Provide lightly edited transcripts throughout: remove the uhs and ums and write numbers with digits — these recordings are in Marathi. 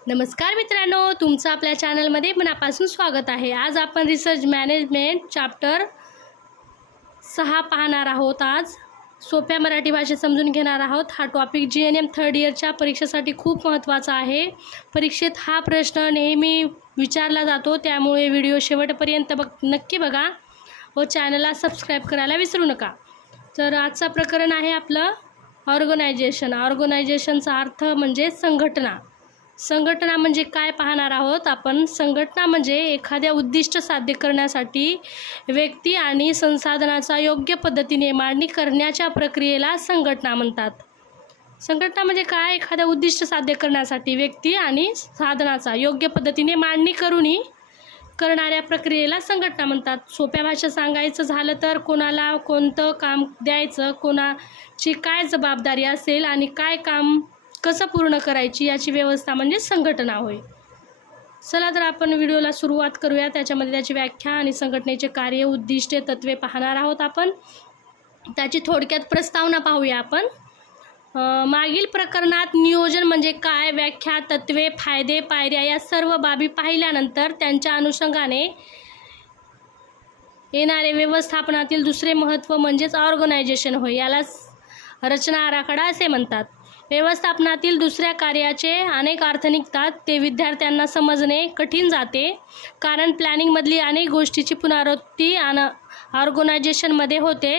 नमस्कार मित्रांनो, तुमचं आपल्या चॅनलमध्ये मनापासून स्वागत आहे। आज आपण रिसर्च मॅनेजमेंट चॅप्टर 6 पाहणार आहोत। आज सोप्या मराठी भाषेत समजून घेणार आहोत। हा टॉपिक GNM थर्ड इयरच्या परीक्षेसाठी खूप महत्त्वाचा आहे। परीक्षेत हा प्रश्न नेहमी विचारला जातो, त्यामुळे व्हिडिओ शेवटपर्यंत नक्की बघा व चॅनलला सबस्क्राईब करायला विसरू नका। तर आजचा प्रकरण आहे आपलं ऑर्गनायझेशन। ऑर्गनायझेशनचा अर्थ म्हणजे संघटना। संघटना म्हणजे काय पाहणार आहोत आपण। संघटना म्हणजे एखाद्या उद्दिष्ट साध्य करण्यासाठी व्यक्ती आणि संसाधनाचा योग्य पद्धतीने मांडणी करण्याच्या प्रक्रियेला संघटना म्हणतात। संघटना म्हणजे काय? एखाद्या उद्दिष्ट साध्य करण्यासाठी व्यक्ती आणि साधनाचा योग्य पद्धतीने मांडणी करणाऱ्या प्रक्रियेला संघटना म्हणतात। सोप्या भाषेत सांगायचं झालं तर कोणाला कोणतं काम द्यायचं, कोणाची काय जबाबदारी असेल आणि काय काम कसं पूर्ण करायची याची व्यवस्था म्हणजे संघटना होय। चला तर आपण व्हिडिओला सुरुवात करूया। त्याच्यामध्ये त्याची व्याख्या आणि संघटनेचे कार्य, उद्दिष्टे, तत्त्वे पाहणार आहोत आपण। त्याची थोडक्यात प्रस्तावना पाहूया आपण। मागील प्रकरणात नियोजन म्हणजे काय, व्याख्या, तत्त्वे, फायदे, पायऱ्या या सर्व बाबी पाहिल्यानंतर त्यांच्या अनुषंगाने येणारे व्यवस्थापनातील दुसरे महत्त्व म्हणजेच ऑर्गनायझेशन होय। यालाच रचना आराखडा असे म्हणतात। व्यवस्थापनातील दुसऱ्या कार्याचे अनेक अर्थ निघतात, ते विद्यार्थ्यांना समजणे कठीण जाते, कारण प्लॅनिंगमधली अनेक गोष्टीची पुनरावृत्ती ऑर्गनायझेशनमध्ये होते।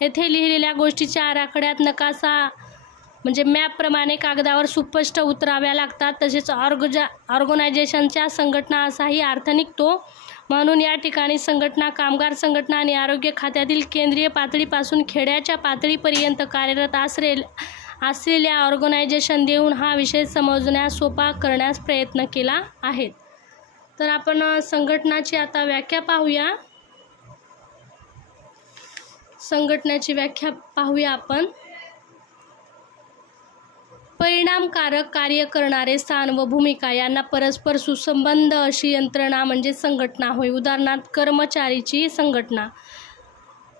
येथे लिहिलेल्या गोष्टीच्या आराखड्यात नकाशा म्हणजे मॅपप्रमाणे कागदावर सुस्पष्ट उतराव्या लागतात। तसेच ऑर्गनायझेशनच्या संघटना असाही अर्थ निघतो। म्हणून या ठिकाणी संघटना, कामगार संघटना आणि आरोग्य खात्यातील केंद्रीय पातळीपासून खेड्याच्या पातळीपर्यंत कार्यरत असलेल्या ऑर्गनायझेशन देऊन हा विषय समजण्यास सोपा करण्यास प्रयत्न केला आहे। तर आपण संघटनाची आता व्याख्या पाहूया। संघटनेची व्याख्या पाहूया आपण। परिणामकारक कार्य करणारे स्थान व भूमिका यांना परस्पर सुसंबंध अशी यंत्रणा म्हणजे संघटना होय। उदाहरणार्थ कर्मचारीची संघटना।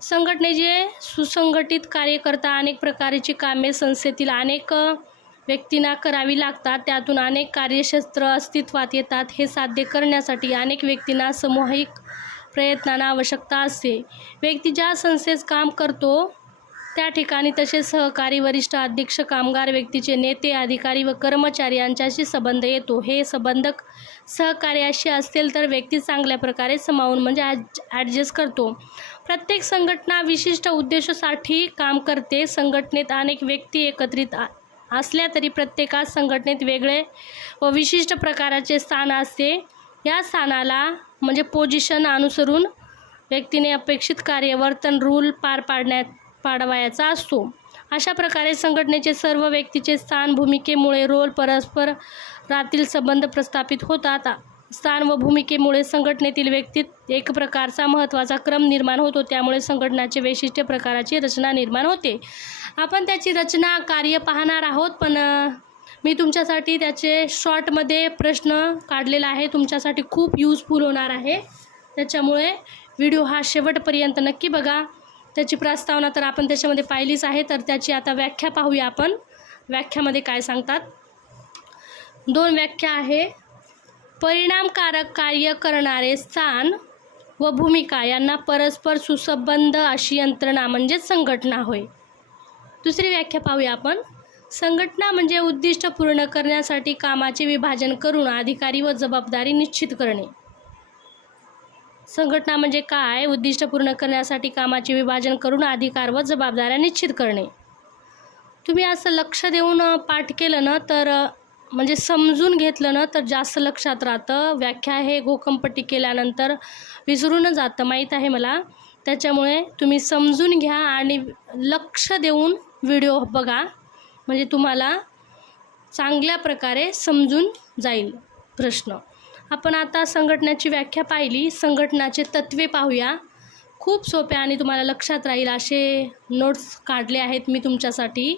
संघटनेचे सुसंघटित कार्य करता अनेक प्रकारची कामे संस्थेतील अनेक व्यक्तींना करावी लागतात। त्यातून अनेक कार्यक्षेत्र अस्तित्वात येतात। हे साध्य करण्यासाठी अनेक व्यक्तींना सामूहिक प्रयत्नांना आवश्यकता असते। व्यक्ती ज्या संस्थेत काम करतो त्या ठिकाणी तसेच सहकारी, वरिष्ठ, अध्यक्ष, कामगार, व्यक्तीचे नेते, अधिकारी व कर्मचारी यांच्याशी संबंध येतो। हे संबंध सहकार्याशी असतील तर व्यक्ती चांगल्या प्रकारे सामावून म्हणजे ॲडजस्ट करतो। प्रत्येक संघटना विशिष्ट उद्देशासाठी काम करते। संघटनेत अनेक व्यक्ती एकत्रित असल्या तरी प्रत्येकास संघटनेत वेगळे व विशिष्ट प्रकारचे स्थान असते। या स्थानाला म्हणजे पोझिशन अनुसरून व्यक्तीने अपेक्षित कार्य, वर्तन, रूल पाडवायचा असतो। अशा प्रकारे संघटनेचे सर्व व्यक्तीचे स्थान, भूमिकेमुळे रोल परस्परातील संबंध प्रस्थापित होतात। स्थान व भूमिकेमुळे संघटनेतील व्यक्तीत एक प्रकारचा महत्त्वाचा क्रम निर्माण होतो। त्यामुळे संघटनाचे वैशिष्ट्य प्रकाराची रचना निर्माण होते। आपण त्याची रचना, कार्य पाहणार आहोत, पण मी तुमच्यासाठी त्याचे शॉर्टमध्ये प्रश्न काढलेला आहे। तुमच्यासाठी खूप यूजफुल होणार आहे, त्याच्यामुळे व्हिडिओ हा शेवटपर्यंत नक्की बघा। त्याची प्रस्तावना तर आपण त्याच्यामध्ये पाहिलीच आहे। तर त्याची आता व्याख्या पाहूया आपण। व्याख्यामध्ये काय सांगतात, 2 व्याख्या आहे। परिणामकारक कार्य करणारे स्थान व भूमिका यांना परस्पर सुसंबंध अशी यंत्रणा म्हणजे संघटना होय। दुसरी व्याख्या पाहूया आपण। संघटना म्हणजे उद्दिष्ट पूर्ण करण्यासाठी कामाचे विभाजन करून अधिकारी व जबाबदारी निश्चित करणे। संघटना म्हणजे काय? उद्दिष्ट पूर्ण करण्यासाठी कामाचे विभाजन करून अधिकार व जबाबदाऱ्या निश्चित करणे। तुम्ही असं लक्ष देऊन पाठ केलं ना, तर म्हणजे समजून घेतलं ना, तर जास्त लक्षात राहतं। व्याख्या हे घोकंपट्टी केल्यानंतर विसरून जातं, माहीत आहे मला। त्याच्यामुळे तुम्ही समजून घ्या आणि लक्ष देऊन व्हिडिओ बघा, म्हणजे तुम्हाला चांगल्या प्रकारे समजून जाईल प्रश्न। आपण आता संघटनेची व्याख्या पाहिली। संघटनाचे तत्त्वे पाहूया। खूप सोप्या आणि तुम्हाला लक्षात राहील असे नोट्स काढले आहेत मी तुमच्यासाठी।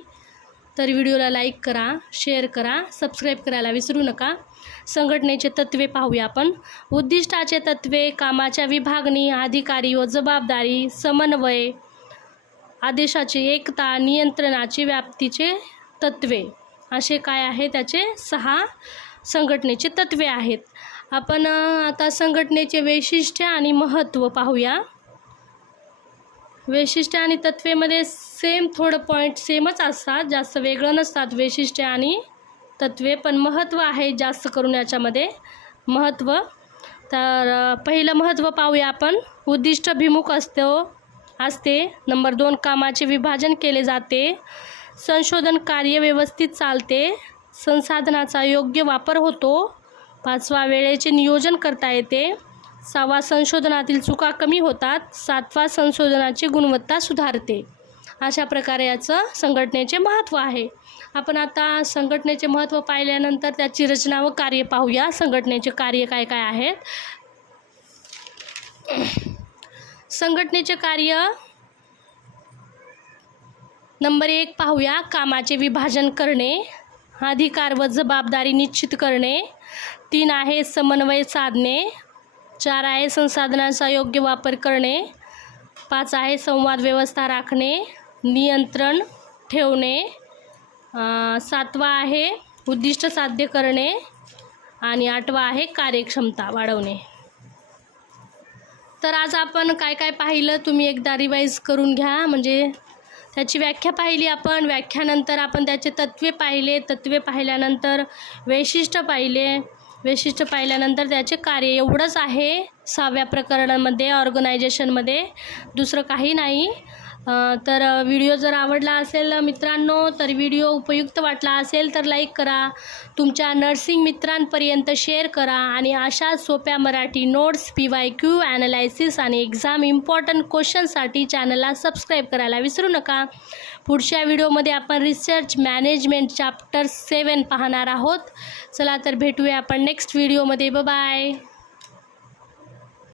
तर व्हिडिओला लाईक करा, शेअर करा, सबस्क्राईब करायला विसरू नका। संघटनेचे तत्त्वे पाहूया आपण। उद्दिष्टाचे तत्त्वे, कामाच्या विभागणी, अधिकारी व जबाबदारी, समन्वय, आदेशाची एकता, नियंत्रणाची व्याप्तीचे तत्त्वे असे काय आहे त्याचे 6 संघटनेची तत्त्वे आहेत. आपण आता संघटनेचे वैशिष्ट्य आणि महत्त्व पाहूया. वैशिष्ट्य आणि तत्त्वेमध्ये थोडं पॉईंट सेमच असतात, जास्त वेगळं नसतात वैशिष्ट्य आणि तत्त्वे, पण महत्त्व आहे जास्त करून याच्यामध्ये महत्त्व. तर पहिलं महत्त्व पाहूया आपण. उद्दिष्टभिमुख असते. नंबर 2, कामाचे विभाजन केले जाते. संशोधन कार्य व्यवस्थित चालते. संसाधनाचा योग्य वापर होतो. 5वा, वेळेचे नियोजन करता येते. 6वा, संशोधनातील चुका कमी होतात. 7वा, संशोधनाची गुणवत्ता सुधारते. अशा प्रकारे याचं संघटनेचे महत्त्व आहे. आपण आता संघटनेचे महत्त्व पाहिल्यानंतर त्याची रचना व कार्य पाहूया. संघटनेचे कार्य काय काय आहेत. संघटनेचे कार्य नंबर 1 पाहूया. कामाचे विभाजन करणे. अधिकार व जबाबदारी निश्चित करणे. 3 आहे समन्वय साधणे. 4 आहे संसाधनांचा योग्य वापर करणे. 5 आहे संवाद व्यवस्था राखणे, नियंत्रण ठेवणे. 7वा आहे उद्दिष्ट साध्य करणे आणि 8वा आहे कार्यक्षमता वाढवणे. तर आज आपण काय काय पाहिलं तुम्ही एकदा रिवाईज करून घ्या. म्हणजे त्याची व्याख्या पाहिली आपण, व्याख्यानंतर आपण त्याचे तत्त्वे पाहिले, तत्त्वे पाहिल्यानंतर वैशिष्ट्य पाहिले, वैशिष्ट्य पाहिल्यानंतर त्याचे कार्य. एवढंच आहे 6व्या प्रकरणामध्ये ऑर्गनायझेशनमध्ये, दुसरं काही नाही. तर व्हिडिओ जर आवडला असेल मित्रांनो, तर व्हिडिओ उपयुक्त वाटला असेल तर लाईक करा, तुमच्या नर्सिंग मित्रांपर्यंत शेअर करा आणि अशा सोप्या मराठी नोट्स, PYQ ॲनालायसिस आणि एक्झाम इम्पॉर्टंट क्वेश्चनसाठी चॅनलला सबस्क्राईब करायला विसरू नका. पुढच्या व्हिडिओमध्ये आपण रिसर्च मॅनेजमेंट चॅप्टर 7 पाहणार आहोत. चला तर भेटूया आपण नेक्स्ट व्हिडिओमध्ये. बाय.